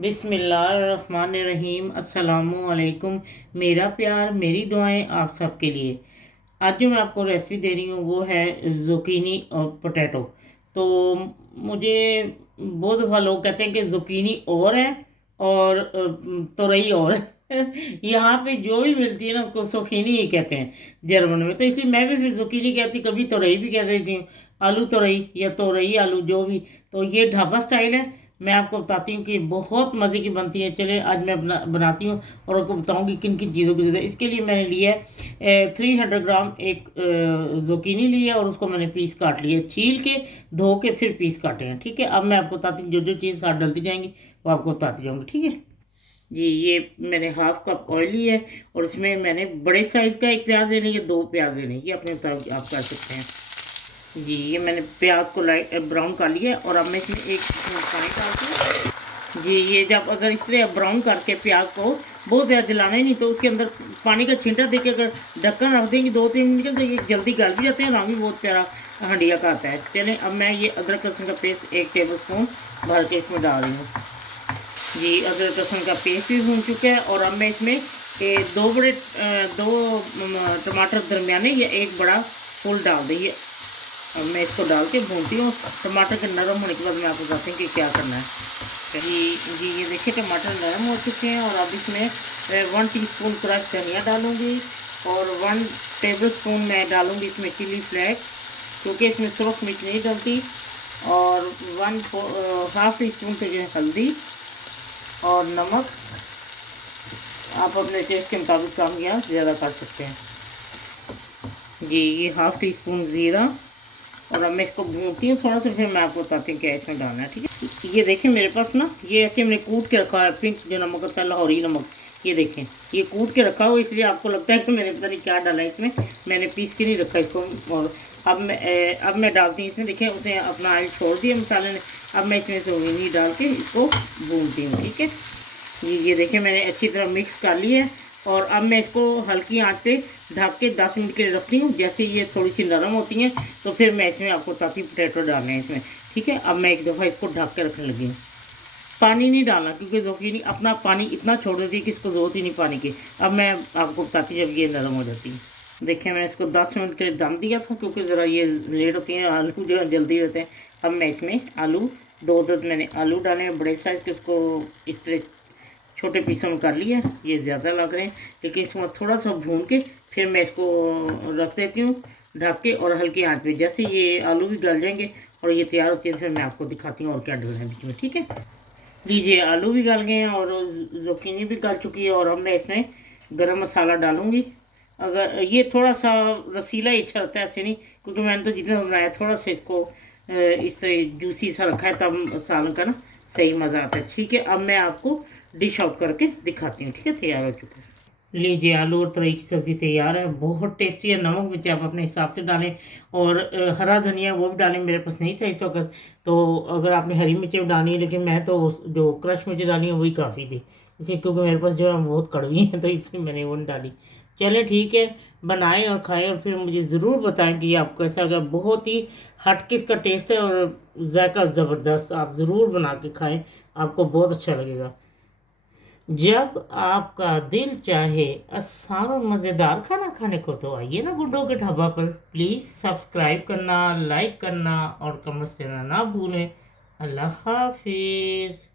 बिस्मिल्लाहिर्रहमानिर्रहीम अस्सलामुअलैकुम। मेरा प्यार मेरी दुआएं आप सबके लिए। आज जो मैं आपको रेसिपी दे रही हूँ वो है ज़ुकीनी और पोटैटो। तो मुझे बहुत दफ़ा लोग कहते हैं कि ज़ुकीनी और है और तोरई और है। यहाँ पे जो भी मिलती है ना उसको ज़ुकीनी ही कहते हैं जर्मन में, तो इसलिए मैं भी फिर ज़ुकीनी कहती, कभी तोरई भी कह देती हूँ, आलू तोरई या तोरई आलू जो भी। तो ये ढाबा स्टाइल है। मैं आपको बताती हूँ कि बहुत मज़े की बनती है। चले आज मैं बनाती हूँ और आपको बताऊँगी किन किन चीज़ों की ज़रूरत है। इसके लिए मैंने लिया है 300 ग्राम एक ज़ुकीनी लिया और उसको मैंने पीस काट लिए, छील के धो के फिर पीस काटे हैं। ठीक है, अब मैं आपको बताती हूँ जो जो चीज़ साथ डलती जाएंगी वो आपको बताती जाऊँगी। ठीक है जी, ये मैंने हाफ कप ऑयल लिया है और इसमें मैंने बड़े साइज़ का एक प्याज लेने या 2 प्याज लेने, ये अपने मुताबिक आप कर सकते हैं। जी, ये मैंने प्याज को लाइट ब्राउन कर लिया और अब मैं इसमें एक पानी डालती हूँ। जी, ये जब अगर इस तरह ब्राउन करके प्याज को बहुत ज़्यादा जलाना ही नहीं, तो उसके अंदर पानी का छींटा देके अगर ढक्कन रख देंगे 2-3 मिनट के, तो ये जल्दी गल भी जाते हैं, रंग भी बहुत प्यारा हंडिया का आता है। चलें, अब मैं ये अदरक लहसुन का पेस्ट 1 टेबल स्पून भर के इसमें डाल रही हूँ। जी, अदरक लहसुन का पेस्ट भी भून चुका है और अब मैं इसमें दो टमाटर दरमियाने या एक बड़ा फूल डाल देंगे। अब मैं इसको डाल के भूनती हूँ। टमाटर के नरम होने के बाद मैं आपको बताती हूँ कि क्या करना है। जी, ये देखिए टमाटर नरम हो चुके हैं और अब इसमें 1 टीस्पून क्रश धनिया डालूँगी और 1 टेबल स्पून मैं डालूँगी इसमें चिली फ्लेक्स, क्योंकि इसमें सुरख मिर्च नहीं डलती, और 1/2 टीस्पून से जो है हल्दी और नमक। आप अपने टेस्ट के मुताबिक कम या ज़्यादा कर सकते हैं। जी, ये 1/2 टीस्पून ज़ीरा और अब मैं इसको भूनती हूँ थोड़ा सा, फिर मैं आपको बताती हूँ क्या इसमें डालना है। ठीक है, ये देखें मेरे पास ना ये ऐसे मैंने कूट के रखा है, पिंक जो नमक होता है लाहौरी नमक, ये देखें ये कूट के रखा हो, इसलिए आपको लगता है कि मैंने पता नहीं क्या डाला है इसमें, मैंने पीस के नहीं रखा इसको। और अब मैं डालती हूँ इसमें, देखें उसे अपना ऑयल छोड़ दिया मसाले ने। अब मैं इसमें ज़ुकीनी डाल के इसको भूनती हूँ। ठीक है जी, ये देखें मैंने अच्छी तरह मिक्स कर लिया है और अब मैं इसको हल्की आंच पे ढक के 10 मिनट के लिए रखती हूँ। जैसे ये थोड़ी सी नरम होती हैं तो फिर मैं इसमें आपको ताकि पोटैटो डालने हैं इसमें। ठीक है, अब मैं एक दफ़ा इसको ढक के रखने लगी हूँ। पानी नहीं डालना क्योंकि ज़ुकीनी अपना पानी इतना छोड़ देती है कि इसको ज़रूरत ही नहीं पानी की। अब मैं आपको बताती जब ये नरम हो जाती है। देखें मैंने इसको 10 मिनट के लिए दम दिया था क्योंकि ज़रा ये लेट होती हैं, आलू जो है जल्दी होते हैं। अब मैं इसमें आलू दो मैंने आलू डाले हैं बड़े साइज़ के, उसको इस तरह छोटे पीसों में कर लिया। ये ज़्यादा लग रहे हैं लेकिन इसमें थोड़ा सा भून के फिर मैं इसको रख देती हूँ ढक के और हल्की आंच पे। जैसे ये आलू भी गल जाएंगे और ये तैयार होती है फिर मैं आपको दिखाती हूँ और क्या डलना है बीच में। ठीक है, लीजिए आलू भी गल गए हैं और ज़ुकीनी भी गल चुकी है और अब मैं इसमें गरम मसाला डालूँगी। अगर ये थोड़ा सा रसीला ही अच्छा होता है, ऐसे नहीं, क्योंकि मैंने तो जितना बनाया थोड़ा सा इसको इस तरह जूसी सा रखा है, तब सालन का ना सही मज़ा आता है। ठीक है, अब मैं आपको डिश आउट करके दिखाती हूँ। ठीक है, तैयार हो चुका है। लीजिए आलू और तोरई की सब्ज़ी तैयार है, बहुत टेस्टी है। नमक मिर्च आप अपने हिसाब से डालें और हरा धनिया वो भी डालें, मेरे पास नहीं था इस वक्त, तो अगर आपने हरी मिर्चें डाली है, लेकिन मैं तो जो क्रश मिर्च डाली है वही काफ़ी थी इसे, क्योंकि मेरे पास जो है बहुत कड़वी है तो इसलिए मैंने वो नहीं डाली। चलें ठीक है, बनाएं और खाएं और फिर मुझे ज़रूर बताएं कि आपको कैसा लगा। बहुत ही हटके इसका टेस्ट है और जायका ज़बरदस्त। आप ज़रूर बना के खाएं, आपको बहुत अच्छा लगेगा। जब आपका दिल चाहे आसान और मज़ेदार खाना खाने को तो आइए ना गुड्डो के ढाबा पर। प्लीज़ सब्सक्राइब करना, लाइक करना और कमेंट्स देना ना भूलें। अल्लाह हाफिज़।